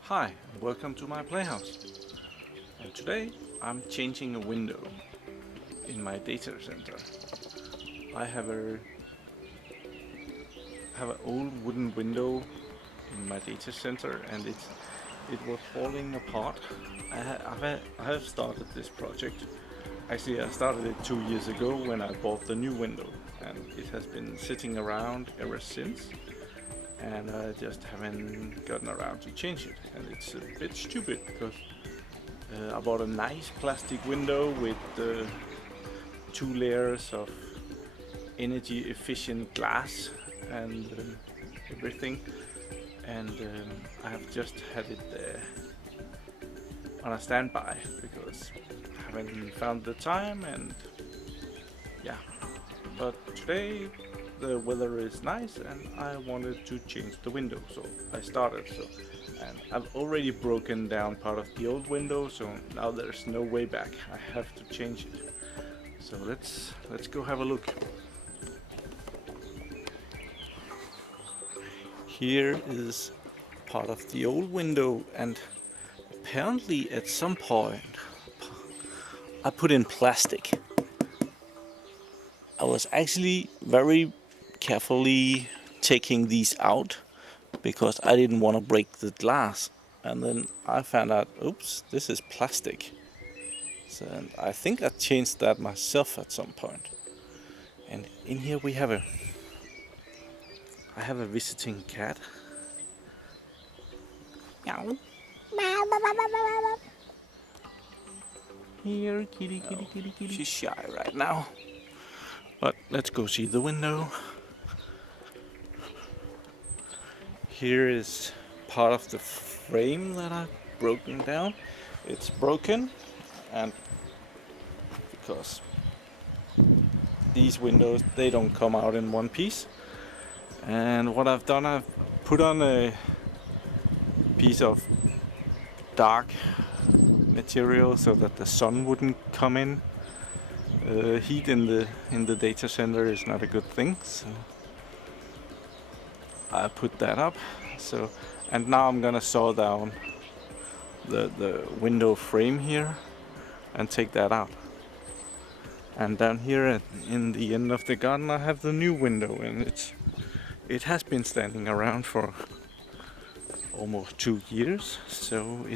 Hi, and welcome to my playhouse. And today I'm changing a window in my data center. I have an old wooden window in my data center, and it was falling apart. I have started this project. Actually, I started it 2 years ago when I bought the new window, and it has been sitting around ever since. And I just haven't gotten around to change it, and it's a bit stupid because I bought a nice plastic window with 2 layers of energy efficient glass and everything, and I have just had it on a standby because I haven't found the time, and yeah, but today the weather is nice and I wanted to change the window, so I started. And I've already broken down part of the old window, so now there's no way back. I have to change it. So let's go have a look. Here is part of the old window, and apparently at some point I put in plastic. I was actually very carefully taking these out because I didn't want to break the glass, and then I found out, oops, this is plastic. So, and I think I changed that myself at some point. And in here I have a visiting cat. Meow. Here, kitty, kitty, kitty, kitty. She's shy right now, but let's go see the window. Here is part of the frame that I've broken down. It's broken, and because these windows, they don't come out in one piece. And what I've done, I've put on a piece of dark material so that the sun wouldn't come in. Heat in the data center is not a good thing, so I put that up. So, and now I'm gonna saw down the window frame here and take that out. And down here in the end of the garden I have the new window, and it has been standing around for almost 2 years, so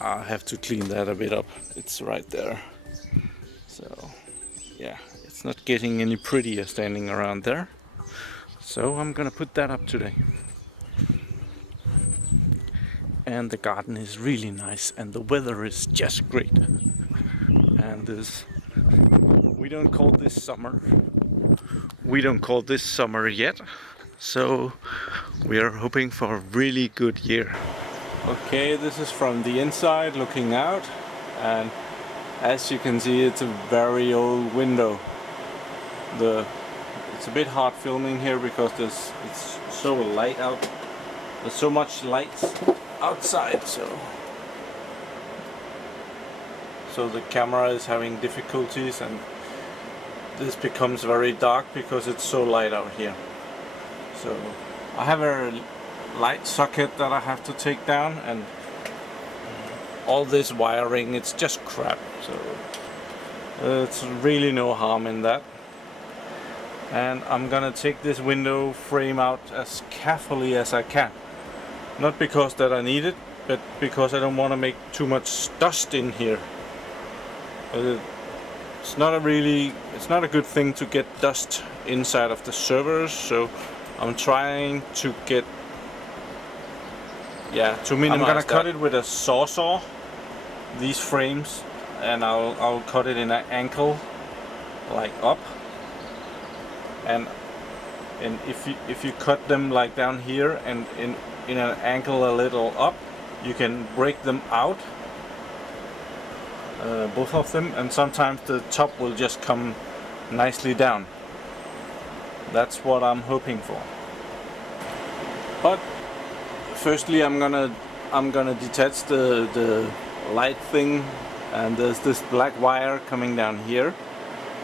I have to clean that a bit up. It's right there. So yeah, it's not getting any prettier standing around there. So I'm gonna put that up today. And the garden is really nice, and the weather is just great. And we don't call this summer. We don't call this summer yet. So we are hoping for a really good year. Okay, this is from the inside looking out, and as you can see, it's a very old window. It's a bit hard filming here because it's so light out. There's so much light outside, so the camera is having difficulties, and this becomes very dark because it's so light out here. So I have a light socket that I have to take down, and all this wiring, it's just crap, so it's really no harm in that. And I'm gonna take this window frame out as carefully as I can, not because that I need it, but because I don't want to make too much dust in here. It's not a good thing to get dust inside of the servers, so I'm trying to minimize. I'm gonna cut it with a saw, these frames, and I'll cut it in an angle, like up. And if you cut them like down here and in an angle a little up, you can break them out, both of them, and sometimes the top will just come nicely down. That's what I'm hoping for. But firstly, I'm gonna I'm gonna detach the light thing, and there's this black wire coming down here,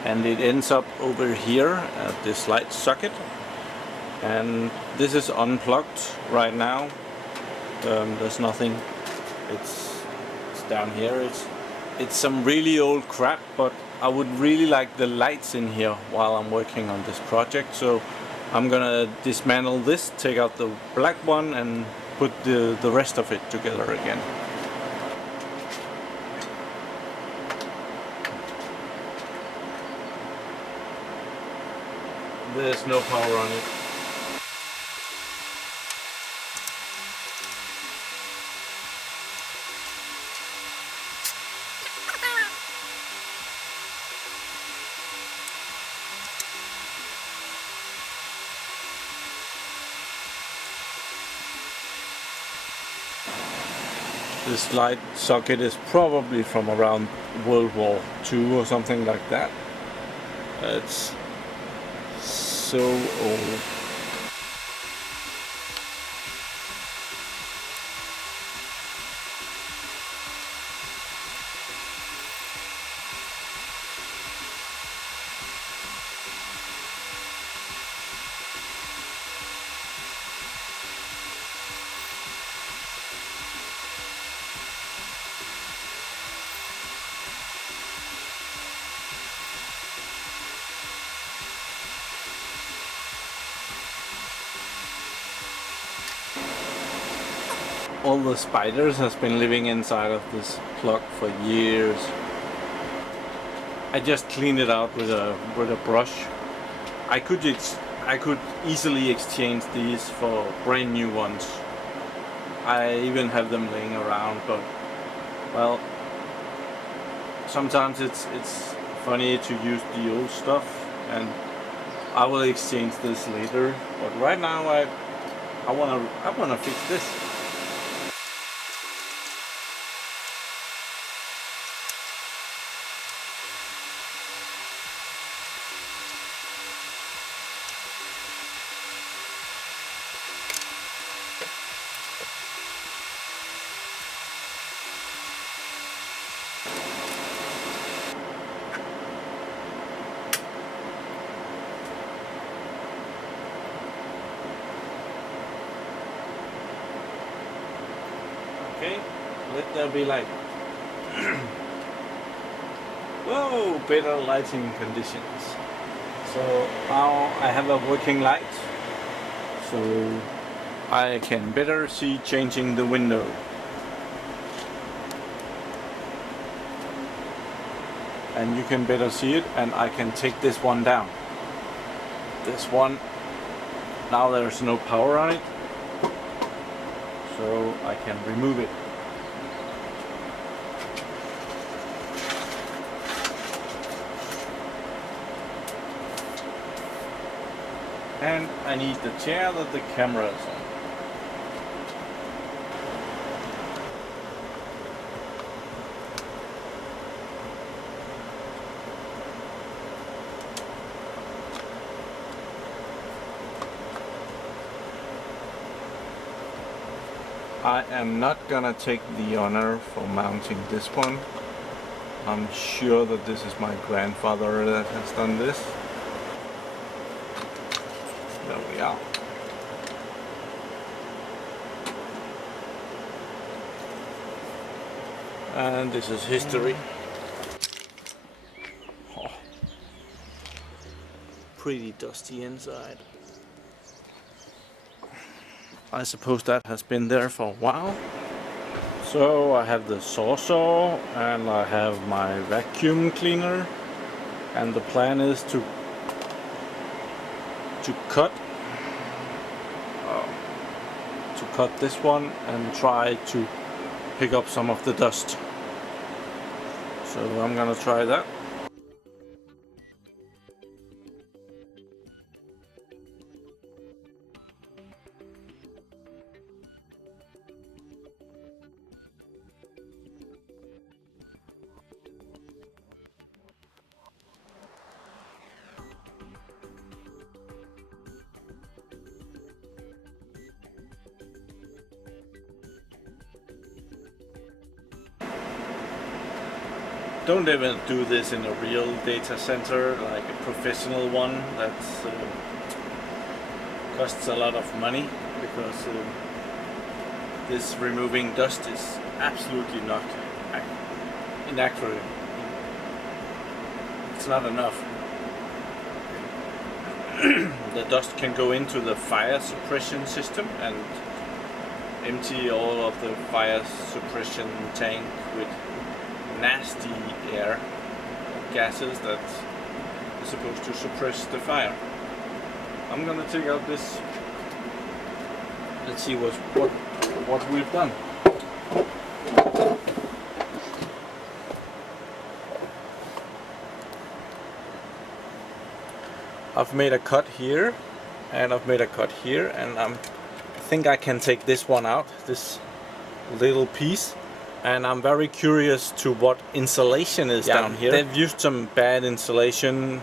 and it ends up over here at this light socket, and this is unplugged right now. There's nothing. It's down here. It's some really old crap, but I would really like the lights in here while I'm working on this project. So I'm gonna dismantle this, take out the black one, and put the rest of it together again. There's no power on it. This light socket is probably from around World War II or something like that. It's so old. All the spiders has been living inside of this plug for years. I just cleaned it out with a brush. I could easily exchange these for brand new ones. I even have them laying around, but well, sometimes it's funny to use the old stuff, and I will exchange this later. But right now I wanna fix this. Okay, let there be light. Whoa, better lighting conditions. So now I have a working light, so I can better see changing the window. And you can better see it, and I can take this one down. This one, now there's no power on it, so I can remove it. And I need the chair that the camera is on. I am not gonna take the honor for mounting this one. I'm sure that this is my grandfather that has done this. There we are. And this is history. Oh, pretty dusty inside. I suppose that has been there for a while. So I have the saw and I have my vacuum cleaner, and the plan is to cut this one and try to pick up some of the dust. So I'm gonna try that. don't even do this in a real data center, like a professional one. That's costs a lot of money, because this removing dust is absolutely not inaccurate. It's not enough. The dust can go into the fire suppression system and empty all of the fire suppression tank with nasty air gases that are supposed to suppress the fire. I'm gonna take out this. Let's see what we've done. I've made a cut here, and I've made a cut here, and I think I can take this one out, this little piece, and I'm very curious to what insulation is down here. They've used some bad insulation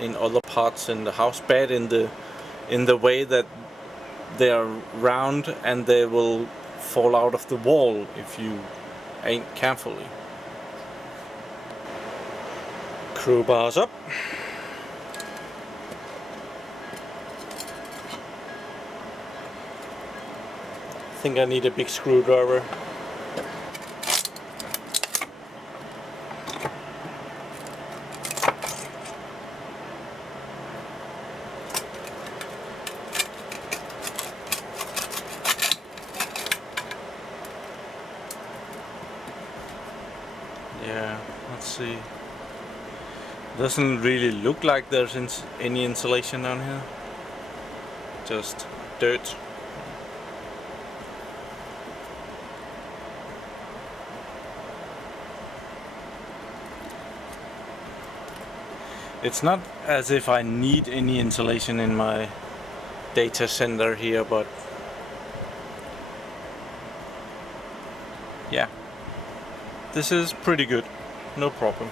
in other parts in the house, bad in the way that they are round and they will fall out of the wall if you ain't carefully. Crowbars up. I think I need a big screwdriver. Yeah, let's see. Doesn't really look like there's any insulation down here. Just dirt. It's not as if I need any insulation in my data center here, but yeah, this is pretty good, no problem.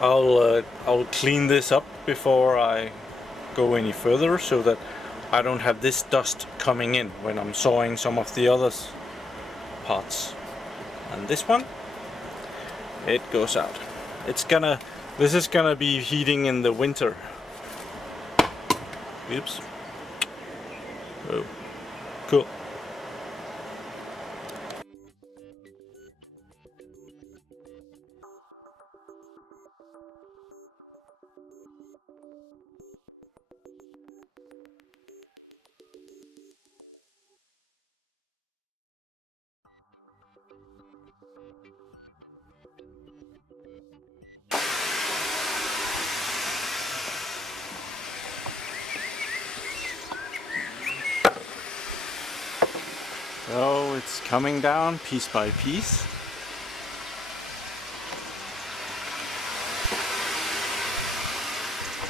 I'll clean this up before I go any further, so that I don't have this dust coming in when I'm sawing some of the other parts. And this one, it goes out. This is gonna be heating in the winter. Oops. Oh, cool. So it's coming down piece by piece.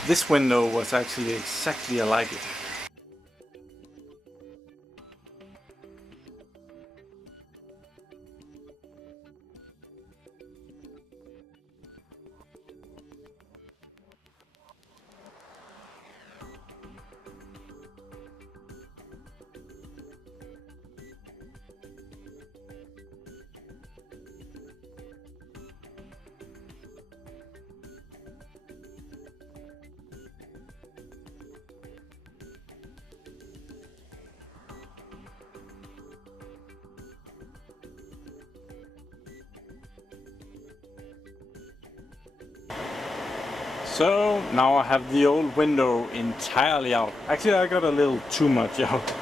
This window was actually exactly like it. So now I have the old window entirely out. Actually, I got a little too much out.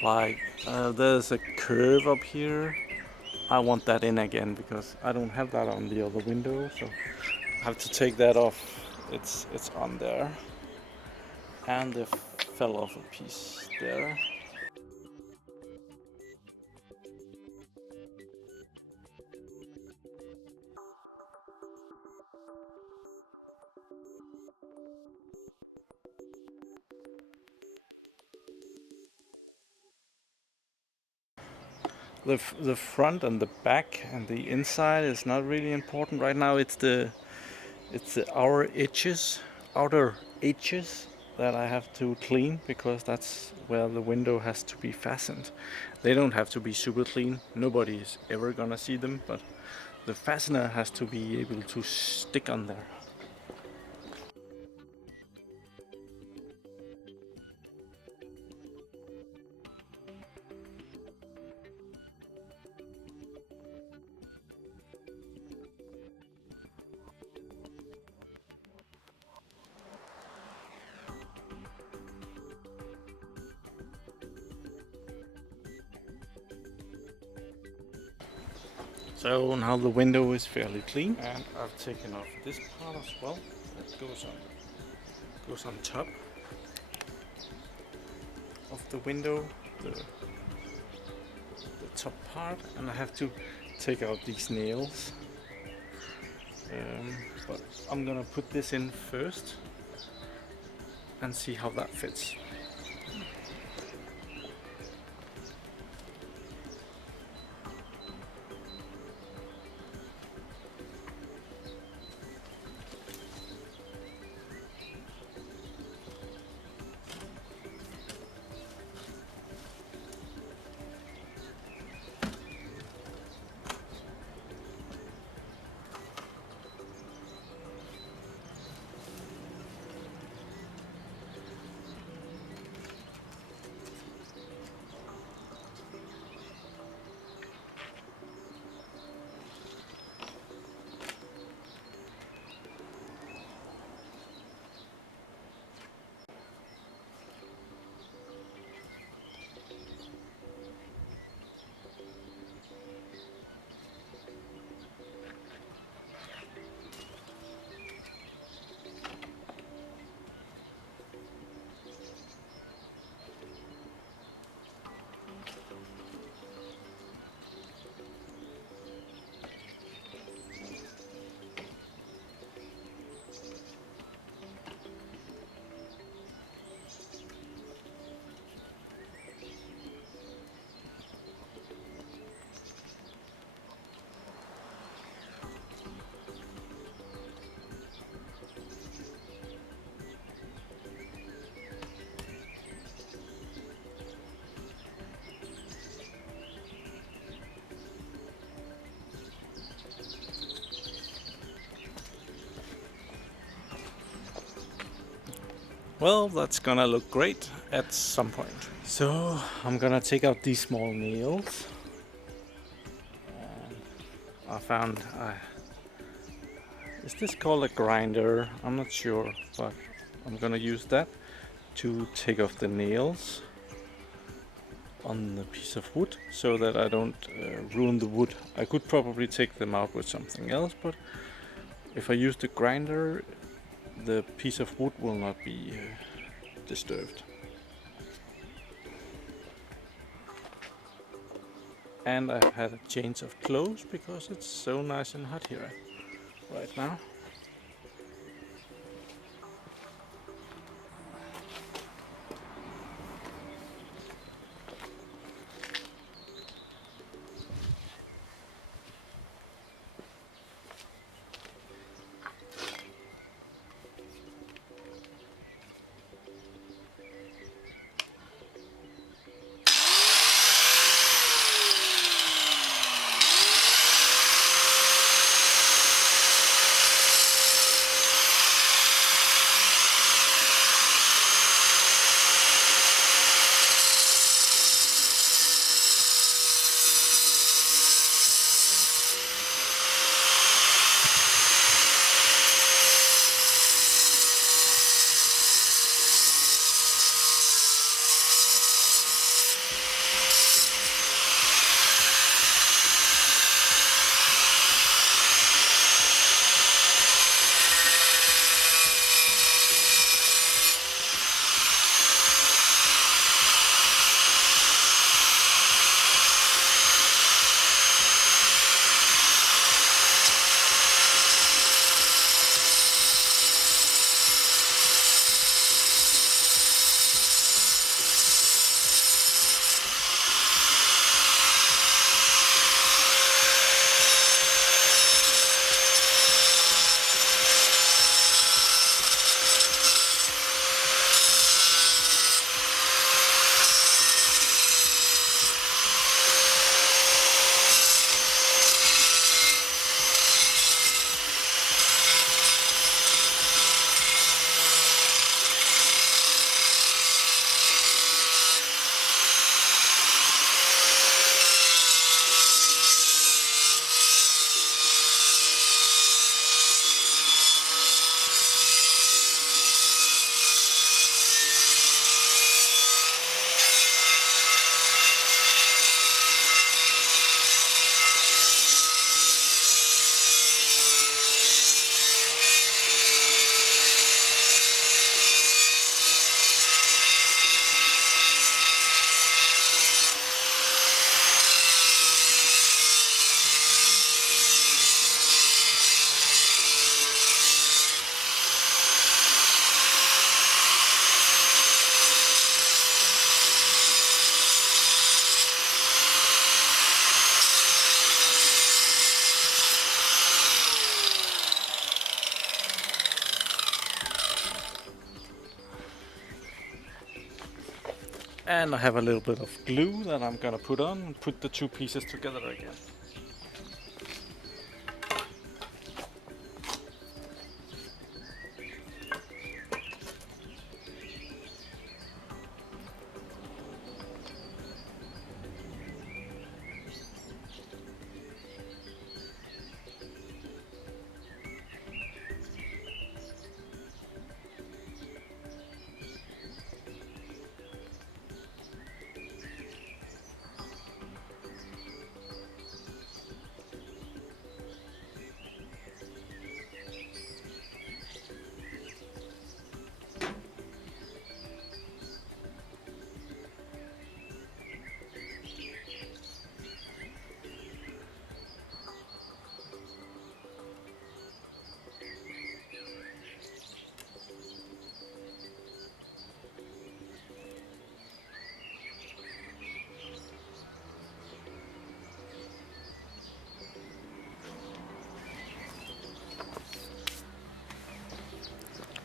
Like, there's a curve up here. I want that in again because I don't have that on the other window, so I have to take that off. It's on there. And it fell off a piece there. The front and the back and the inside is not really important right now. It's the outer edges outer edges that I have to clean, because that's where the window has to be fastened. They don't have to be super clean, nobody is ever gonna see them, but the fastener has to be able to stick on there. So now the window is fairly clean, and I've taken off this part as well. That goes on top of the window, the top part, and I have to take out these nails. But I'm gonna put this in first and see how that fits. Well, that's gonna look great at some point. So I'm gonna take out these small nails. I found, is this called a grinder? I'm not sure, but I'm gonna use that to take off the nails on the piece of wood so that I don't ruin the wood. I could probably take them out with something else, but if I use the grinder, the piece of wood will not be disturbed. And I've had a change of clothes because it's so nice and hot here right now. And I have a little bit of glue that I'm gonna put on and put the two pieces together again.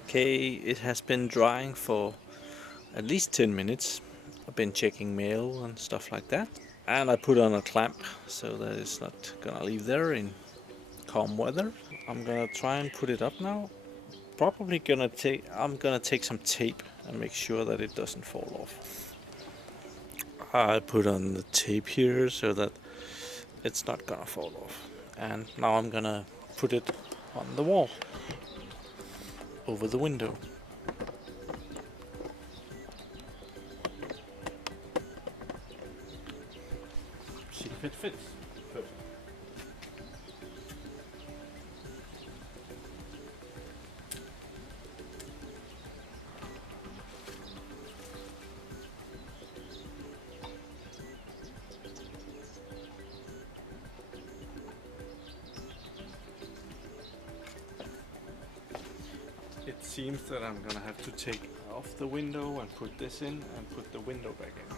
Okay, it has been drying for at least 10 minutes. I've been checking mail and stuff like that. And I put on a clamp so that it's not gonna leave there in calm weather. I'm gonna try and put it up now. I'm gonna take some tape and make sure that it doesn't fall off. I put on the tape here so that it's not gonna fall off. And now I'm gonna put it on the wall over the window. See if it fits. Perfect. It seems that I'm gonna have to take off the window and put this in and put the window back in.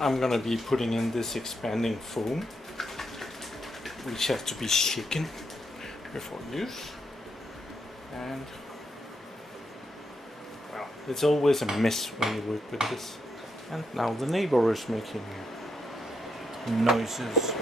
I'm gonna be putting in this expanding foam, which has to be shaken before use. And well, it's always a mess when you work with this. And now the neighbor is making noises.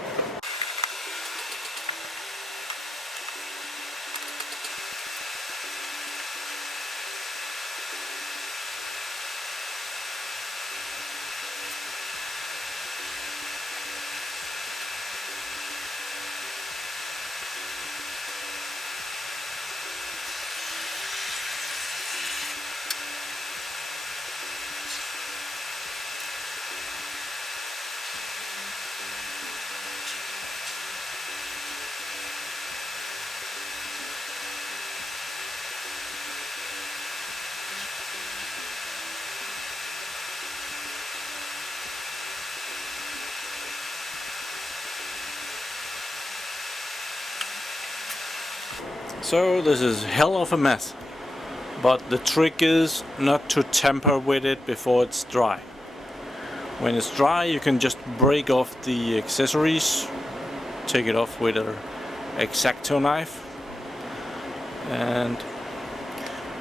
So this is hell of a mess, but the trick is not to tamper with it before it's dry. When it's dry, you can just break off the accessories, take it off with an X-Acto knife, and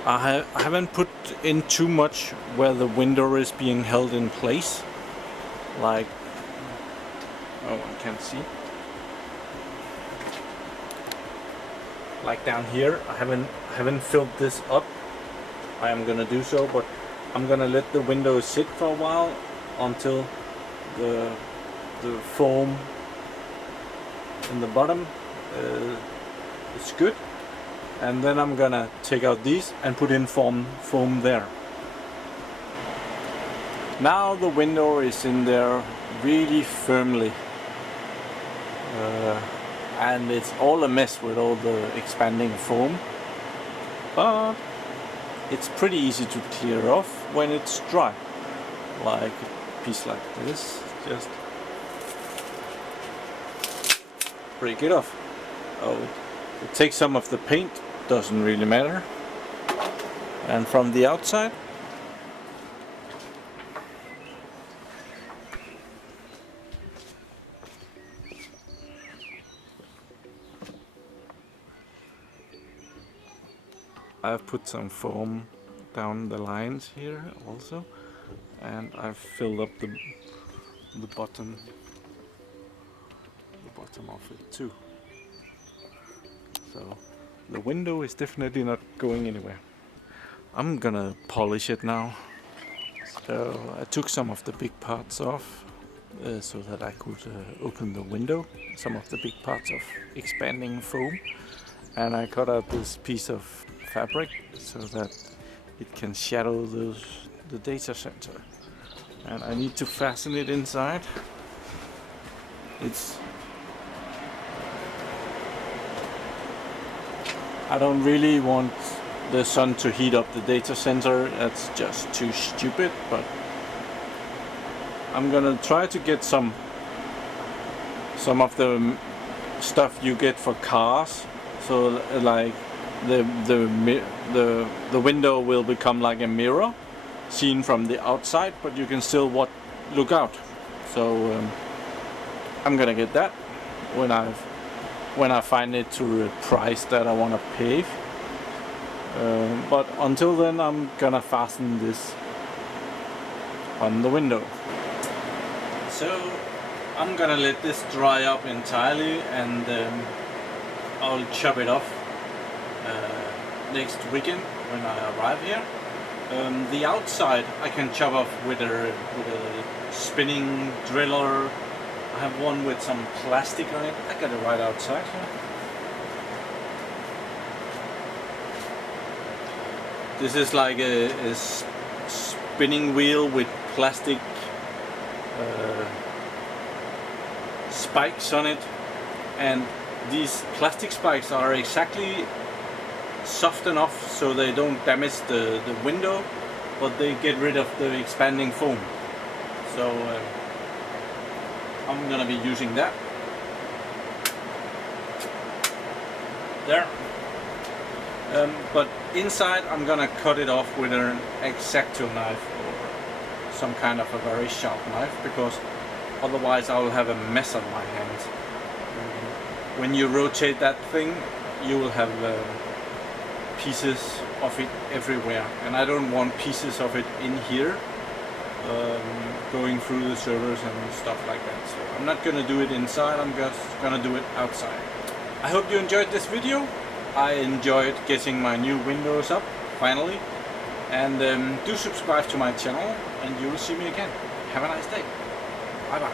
I haven't put in too much where the window is being held in place, like, oh, I can't see. Like down here, I haven't filled this up. I am gonna do so, but I'm gonna let the window sit for a while until the foam in the bottom is good, and then I'm gonna take out these and put in foam there. Now the window is in there really firmly. And it's all a mess with all the expanding foam, but it's pretty easy to clear off when it's dry. Like a piece like this, just break it off. Oh, it takes some of the paint, doesn't really matter. And from the outside, I've put some foam down the lines here also, and I've filled up the bottom of it too. So the window is definitely not going anywhere. I'm gonna polish it now. So I took some of the big parts off so that I could open the window, some of the big parts of expanding foam, and I cut out this piece of fabric so that it can shadow the data center, and I need to fasten it inside. I don't really want the sun to heat up the data center, that's just too stupid, but I'm gonna try to get some of the stuff you get for cars, so like the window will become like a mirror seen from the outside, but you can still look out. So I'm gonna get that when I find it to a price that I want to pay. But until then, I'm gonna fasten this on the window. So I'm gonna let this dry up entirely, and I'll chop it off next weekend when I arrive here. The outside I can chop off with a spinning driller. I have one with some plastic on it. I got it right outside here. This is like a spinning wheel with plastic spikes on it, and these plastic spikes are exactly soft enough so they don't damage the window, but they get rid of the expanding foam. So I'm gonna be using that. There. But inside I'm gonna cut it off with an X-Acto knife or some kind of a very sharp knife, because otherwise I will have a mess on my hands. When you rotate that thing, you will have pieces of it everywhere, and I don't want pieces of it in here going through the servers and stuff like that. So I'm not gonna do it inside, I'm just gonna do it outside. I hope you enjoyed this video. I enjoyed getting my new windows up finally, and do subscribe to my channel and you will see me again. Have a nice day. Bye bye.